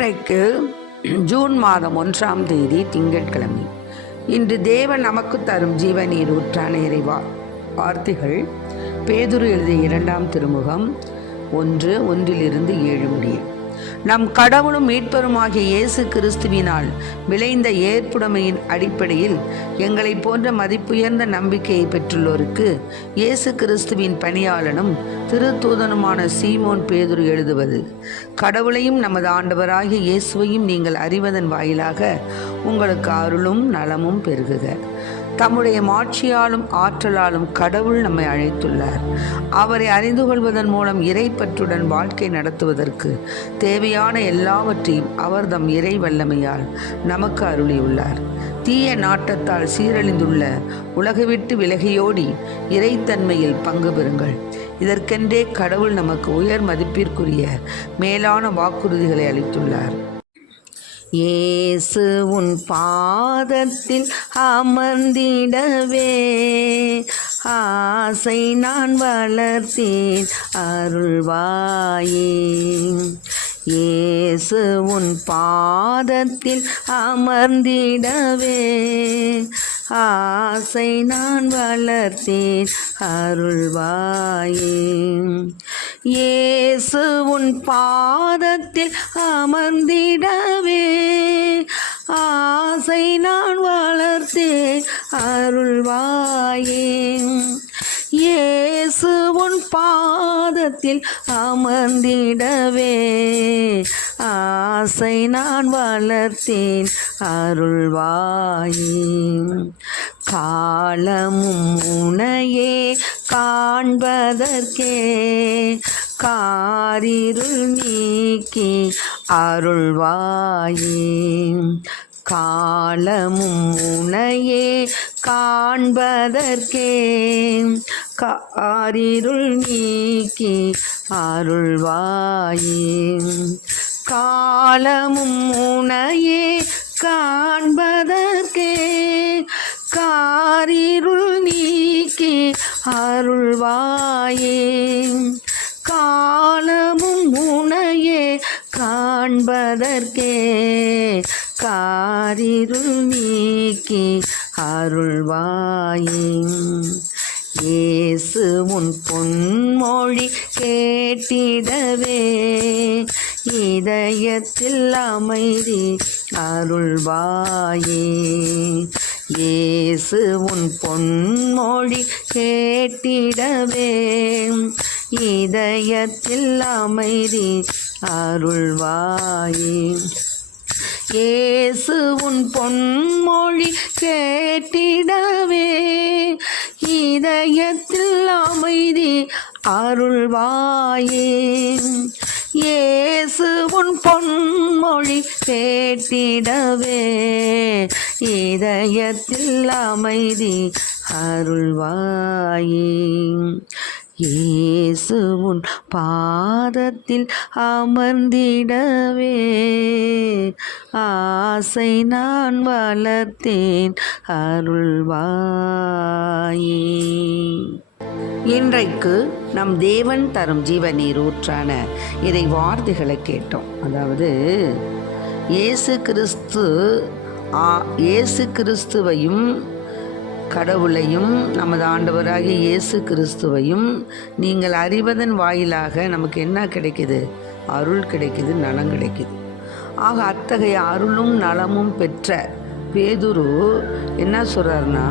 இன்றைக்கு ஜூன் மாதம் 1ஆம் தேதி திங்கட்கிழமை. இன்று தேவன் நமக்கு தரும் ஜீவநீர் ஊற்றான இறைவா வார்த்தைகள் பேதுரு எழுதிய 2ஆம் திருமுகம் 1:1-7 முடிய. நம் கடவுளும் மீட்பருமாகிய இயேசு கிறிஸ்துவினால் விளைந்த ஏற்புடைமையின் அடிப்படையில் எங்களை போன்ற மதிப்புயர்ந்த நம்பிக்கையை பெற்றுள்ளோருக்கு இயேசு கிறிஸ்துவின் பணியாளனும் திருத்தூதனுமான சீமோன் பேதுரு எழுதுவது: கடவுளையும் நமது ஆண்டவராகிய இயேசுவையும் நீங்கள் அறிவதன் வாயிலாக உங்களுக்கு அருளும் நலமும் பெருகுக. தம்முடைய மாட்சியாலும் ஆற்றலாலும் கடவுள் நம்மை அழைத்துள்ளார். அவரை அறிந்து கொள்வதன் மூலம் இறைப்பற்றுடன் வாழ்க்கை நடத்துவதற்கு தேவையான எல்லாவற்றையும் அவர் தம் இறை வல்லமையால் நமக்கு அருளியுள்ளார். தீய நாட்டத்தால் சீரழிந்துள்ள உலகை விட்டு விலகியோடி இறைத்தன்மையில் பங்கு பெறுங்கள். இதற்கென்றே கடவுள் நமக்கு உயர் மதிப்பிற்குரிய மேலான வாக்குறுதிகளை அளித்துள்ளார். இயேசு உன் பாதத்தில் அமர்ந்திடவே ஆசை நான் வளர்த்தேன் அருள்வாயே. இயேசு உன் பாதத்தில் அமர்ந்திடவே ஆசை நான் வளர்த்தேன் அருள்வாயே. இயேசு உன் பாதத்தில் அமர்ந்திடவே ஆசை நான் வளர்த்தேன் அருள்வாயே. இயேசு உன் பாதத்தில் அமர்ந்திடவே ஆசை நான் வளர்த்தேன் அருள்வாயே. காலமும் உனையே காண்பதற்கே காரிருள் நீக்கி அருள்வாயே. காலமும் உனையே காண்பதற்கே காரிருள் நீக்கி அருள்வாயே. காலமும் உனையே காண்பதற்கே காரிருள் நீக்கி அருள்வாயே. காலமும் உனையே காண்பதற்கே காரிருள் நீக்கி அருள்வாயே. இயேசு உன் பொன்மொழி கேட்டிடவே இதயத்தில் அமைதி அருள்வாயே. இயேசு உன் பொன்மொழி கேட்டிடவே இதயத்தில் அமைதி அருள்வாயே. இயேசு உன் பொன்மொழி கேட்டிடவே இதயத்தில் அமைதி அருள்வாயே. இயேசு உன் பொன்மொழி கேட்டிடவே இதயத்தில் அமைதி அருள்வாயே. இயேசு உன் பாதத்தில் அமர்ந்திடவே ஆசை நான் வளர்த்தேன் அருள்வாயே. இன்றைக்கு நம் தேவன் தரும் ஜீவநீர் ஊற்றான இறை வார்த்தைகளை கேட்டோம். அதாவது இயேசு கிறிஸ்துவையும் கடவுளையும் நமது ஆண்டவராகிய இயேசு கிறிஸ்துவையும் நீங்கள் அறிவதன் வாயிலாக நமக்கு என்ன கிடைக்குது? அருள் கிடைக்குது, நலம் கிடைக்குது. ஆக அத்தகைய அருளும் நலமும் பெற்ற பேதுரு என்ன சொல்கிறாருன்னா,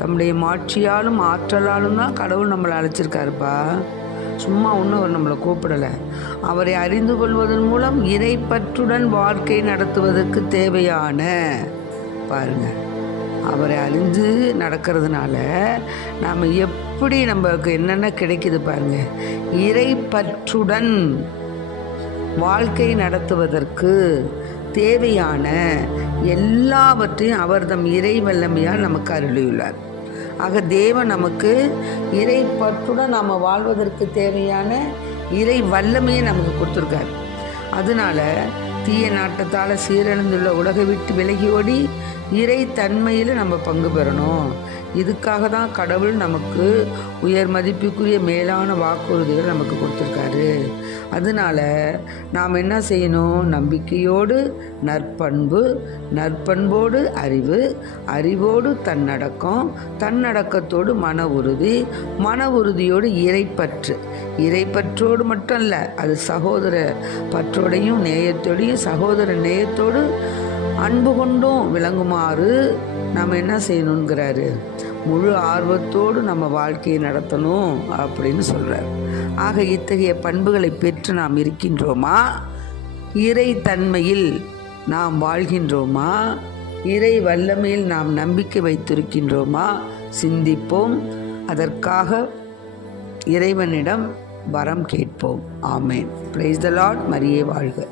தம்முடைய மாட்சியாலும் ஆற்றலாலும் தான் கடவுள் நம்மளை அழைச்சிருக்காருப்பா. சும்மா ஒன்றும் அவர் நம்மளை கூப்பிடலை. அவரை அறிந்து கொள்வதன் மூலம் இறைப்பற்றுடன் வாழ்க்கை நடத்துவதற்கு தேவையான பாருங்கள், அவரை அறிந்து நடக்கிறதுனால நாம் எப்படி நமக்கு என்னென்ன கிடைக்குது பாருங்கள். இறைப்பற்றுடன் வாழ்க்கை நடத்துவதற்கு தேவையான எல்லாவற்றையும் அவர் தம் இறை வல்லமையால் நமக்கு அருளியுள்ளார். ஆக தேவன் நமக்கு இறைப்பற்றுடன் நாம் வாழ்வதற்கு தேவையான இறை வல்லமையை நமக்கு கொடுத்துருக்கார். அதனால் தீய நாட்டத்தால் சீரழிந்துள்ள உலகை விட்டு விலகி ஓடி இறை தன்மையில் நம்ம பங்கு பெறணும். இதுக்காக தான் கடவுள் நமக்கு உயர் மதிப்புக்குரிய மேலான வாக்குறுதிகள் நமக்கு கொடுத்துருக்காரு. அதனால் நாம் என்ன செய்யணும்? நம்பிக்கையோடு நற்பண்பு, நற்பண்போடு அறிவு, அறிவோடு தன்னடக்கம், தன்னடக்கத்தோடு மன உறுதி, மன உறுதியோடு இறைப்பற்று, இறைப்பற்றோடு மட்டும் இல்லை, அது சகோதர பற்றோடையும் நேயத்தோடையும் சகோதர நேயத்தோடு அன்பு கொண்டும் விளங்குமாறு நம்ம என்ன செய்யணுங்கிறாரு? முழு ஆர்வத்தோடு நம்ம வாழ்க்கையை நடத்தணும் அப்படின்னு சொல்கிறார். ஆக இத்தகைய பண்புகளை பெற்று நாம் இருக்கின்றோமா? இறை தன்மையில் நாம் வாழ்கின்றோமா? இறை வல்லமையில் நாம் நம்பிக்கை வைத்திருக்கின்றோமா? சிந்திப்போம். அதற்காக இறைவனிடம் வரம் கேட்போம். ஆமேன். Praise the Lord. மரியே வாழ்க.